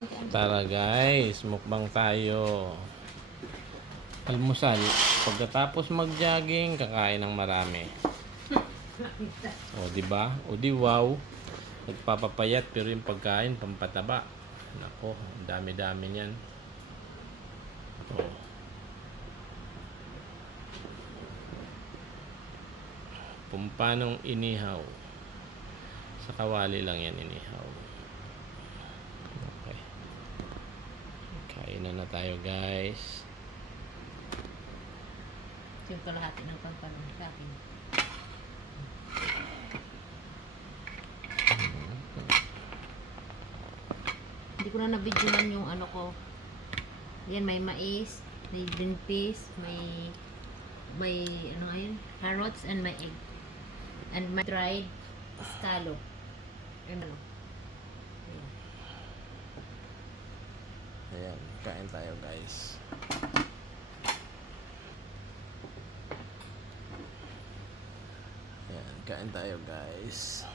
Tara guys, mukbang tayo. Almusal. Pagkatapos mag-jogging, kakain ng marami. O, di ba? O, di wow. Nagpapapayat pero yung pagkain pampataba. Nako, ang dami-dami niyan. O. Pumpanong inihaw. Sa kawali lang yan inihaw. Okay. Kain na tayo guys. Yung kalahati ng pagpanong sa akin. Hindi ko na na-videoan yung ano ko. Yan, may mais, may green peas, may ano nga yun, carrots and may egg. And may dried scallop. And ano. Ayan, kain tayo guys. Ayan, kain tayo guys.